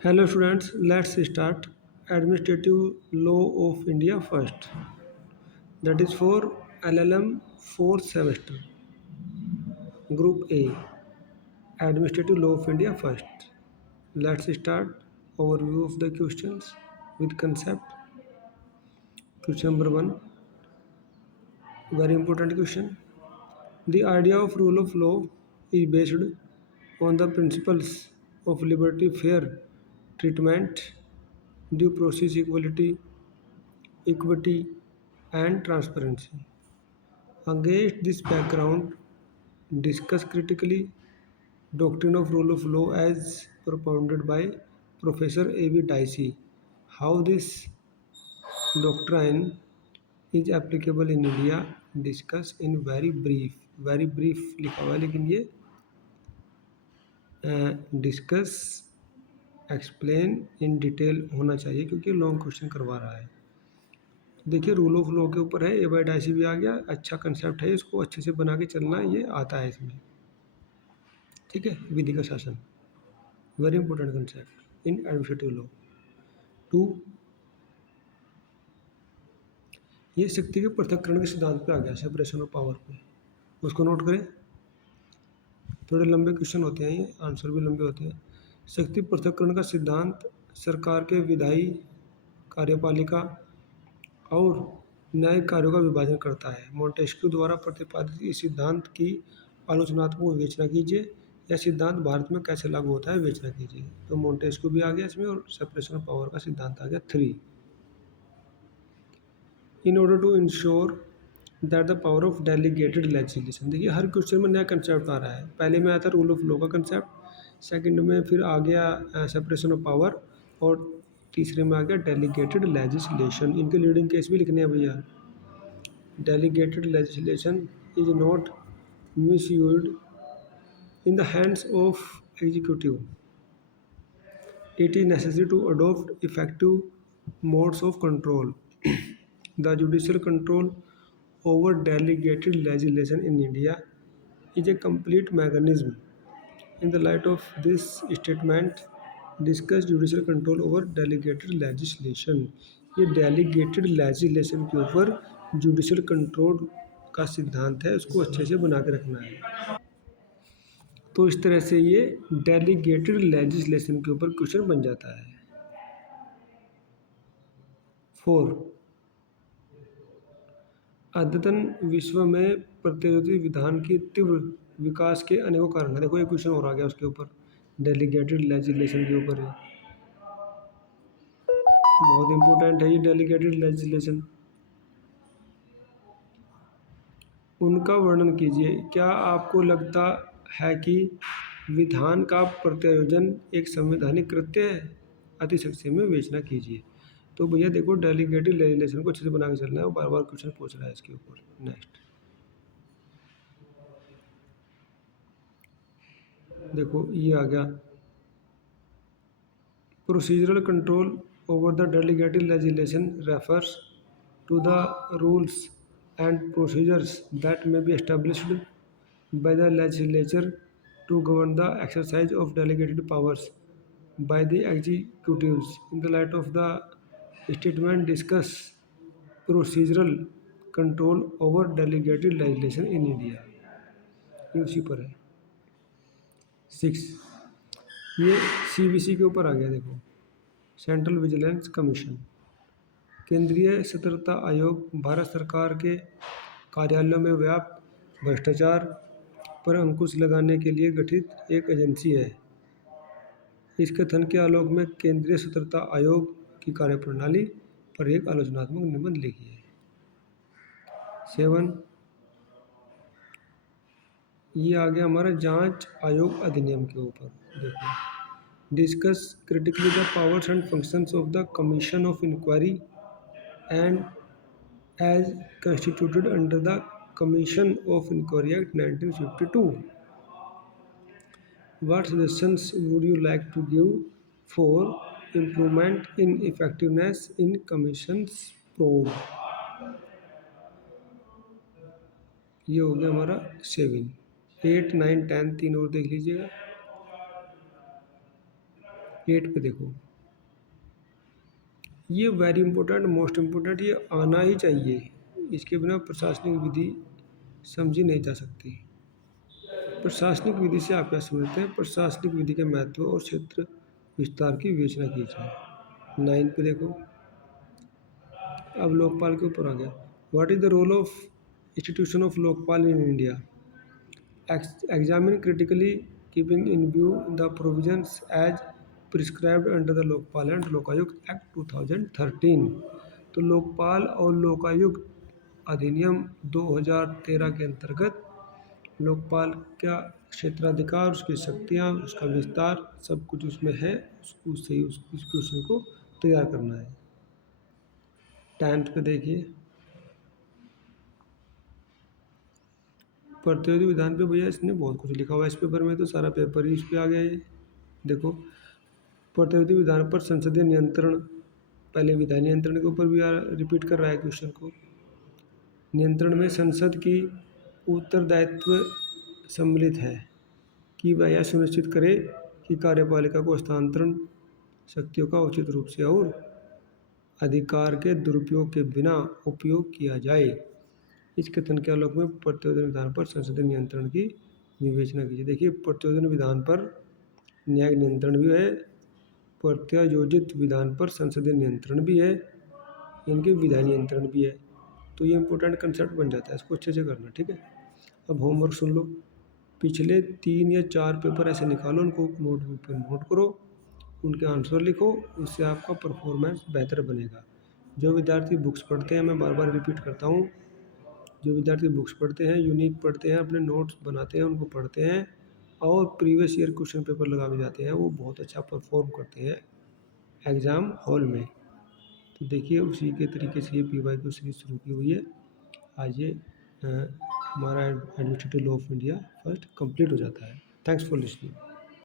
Hello students, let's start Administrative Law of India first. That is for LLM 4th semester, Group A, Administrative Law of India first. Let's start overview of the questions with concept. Question number 1, very important question. The idea of rule of law is based on the principles of liberty, fair treatment, due process, equity, and transparency. Against this background, discuss critically doctrine of rule of law as propounded by Professor A.V. Dicey. How this doctrine is applicable in India, discuss in very brief लिखा हुआ है लेकिन ये discuss explain in detail होना चाहिए क्योंकि long question करवा रहा है। देखिए रूल ऑफ लॉ के ऊपर है, ए बाय डाइसी भी आ गया, अच्छा कंसेप्ट है, इसको अच्छे से बना के चलना, ये आता है इसमें। ठीक है, विधि का शासन very important concept in administrative law. Two, ये शक्ति के पृथक्करण के सिद्धांत पे आ गया, सेपरेशन ऑफ पावर पे, उसको नोट करें। थोड़े लंबे क्वेश्चन होते हैं ये, आंसर भी लंबे होते हैं। शक्ति पृथक्करण का सिद्धांत सरकार के विधायी, कार्यपालिका और न्यायिक कार्यों का विभाजन करता है। मोंटेस्क्यू द्वारा प्रतिपादित इस सिद्धांत की आलोचनात्मक विवेचना कीजिए। यह सिद्धांत भारत में कैसे लागू होता है, विवेचना कीजिए। तो मोंटेस्क्यू भी आ गया इसमें और सेपरेशन ऑफ पावर का सिद्धांत आ गया। 3, in order to ensure that the power of delegated legislation. देखिए हर क्वेश्चन में नया कंसेप्ट आ रहा है। पहले में आया था रूल ऑफ लॉ का कंसेप्ट, सेकंड में फिर आ गया सेपरेशन ऑफ पावर, और तीसरे में आ गया डेलीगेटेड लेजिस्लेशन। इनके लीडिंग केस भी लिखने हैं भैया। Delegated legislation is not misused in the hands of executive. It is necessary to adopt effective modes of control. The judicial control over delegated legislation in India is a complete mechanism. In the light of this statement, discuss judicial control over delegated legislation. ये delegated legislation के ऊपर judicial control का सिद्धांत है, उसको अच्छे से बना के रखना है। तो इस तरह से ये डेलीगेटेड लेजिस्लेशन के ऊपर क्वेश्चन बन जाता है। 4, अद्यतन विश्व में प्रतिरोधी विधान की तीव्र विकास के अनेकों कारण हैं। देखो ये क्वेश्चन और आ गया उसके ऊपर, डेलीगेटेड लेजिस्लेशन के ऊपर है, बहुत इंपॉर्टेंट है ये डेलीगेटेड लेजिस्लेशन। उनका वर्णन कीजिए। क्या आपको लगता है कि विधान का प्रत्यायोजन एक संवैधानिक कृत्य है? अति संक्षेप में विवेचना कीजिए। तो भैया देखो डेलीगेटेड लेजिस्लेशन को अच्छे से बना के चलना है, बार बार क्वेश्चन पूछ रहा है इसके ऊपर। नेक्स्ट देखो ये आ गया, procedural control over the delegated legislation refers to the rules and procedures that may be established by the legislature to govern the exercise of delegated powers by the executives. In the light of the statement, discuss procedural control over delegated legislation in India. ये उसी पर है। 6, ये CVC के ऊपर आ गया। देखो सेंट्रल विजिलेंस कमीशन, केंद्रीय सतर्कता आयोग भारत सरकार के कार्यालयों में व्याप्त भ्रष्टाचार पर अंकुश लगाने के लिए गठित एक एजेंसी है। इस कथन के आलोक में केंद्रीय सतर्कता आयोग की कार्यप्रणाली पर एक आलोचनात्मक निबंध लिखिए। 7, ये आ गया हमारा जांच आयोग अधिनियम के ऊपर। देखो discuss critically the powers and functions of the commission of inquiry and as constituted under the Commission of Inquiry Act 1952. What suggestions would you like to give for improvement in effectiveness in Commission's probe? ये हो गया हमारा 7, 8, 9, 10 तीन और देख लीजिएगा। 8 पे देखो, ये वेरी इंपॉर्टेंट, मोस्ट इम्पोर्टेंट, ये आना ही चाहिए। इसके बिना प्रशासनिक विधि समझी नहीं जा सकती। प्रशासनिक विधि से आप क्या समझते हैं? प्रशासनिक विधि के महत्व और क्षेत्र विस्तार की विवेचना कीजिए। 9 पे देखो, अब लोकपाल के ऊपर आ गया। What is the role of institution of Lokpal in India? Examine critically, keeping in view the provisions as prescribed under the Lokpal and Lokayukta act 2013। तो लोकपाल और लोकायुक्त अधिनियम 2013 के अंतर्गत लोकपाल का क्षेत्राधिकार, उसकी शक्तियाँ, उसका विस्तार, सब कुछ उसमें है। उससे उस क्वेश्चन को तैयार करना है। 10th पे देखिए, प्रतिरोधी विधान पे भैया इसने बहुत कुछ लिखा हुआ है इस पेपर में, तो सारा पेपर ही इस पे आ गया ये। देखो, प्रतिरोधी विधान पर संसदीय नियंत्रण, पहले विधायी नियंत्रण के ऊपर भी रिपीट कर रहा है क्वेश्चन को। नियंत्रण में संसद की उत्तरदायित्व सम्मिलित है कि वह यह सुनिश्चित करे कि कार्यपालिका को हस्तांतरण शक्तियों का उचित रूप से और अधिकार के दुरुपयोग के बिना उपयोग किया जाए। इस कथन के आलोक में प्रतिरोधन विधान पर संसदीय नियंत्रण की विवेचना कीजिए। देखिए, प्रतिरोधन विधान पर न्यायिक नियंत्रण भी है, प्रत्यायोजित विधान पर संसदीय नियंत्रण भी है, इनके विधायी नियंत्रण भी है। तो ये इंपॉर्टेंट कंसेप्ट बन जाता है, इसको अच्छे से करना, ठीक है। अब होमवर्क सुन लो, पिछले 3 या 4 पेपर ऐसे निकालो, उनको नोटबुक पर नोट करो, उनके आंसर लिखो, उससे आपका परफॉर्मेंस बेहतर बनेगा। जो विद्यार्थी बुक्स पढ़ते हैं, मैं बार बार रिपीट करता हूँ, जो विद्यार्थी बुक्स पढ़ते हैं, यूनिक पढ़ते हैं, अपने नोट्स बनाते हैं, उनको पढ़ते हैं और प्रीवियस ईयर क्वेश्चन पेपर लगा के जाते हैं, वो बहुत अच्छा परफॉर्म करते हैं एग्ज़ाम हॉल में। तो देखिए, उसी के तरीके से ये PYQ सीरीज शुरू की हुई है। आज ये हमारा administrative law of India first complete हो जाता है। Thanks for listening.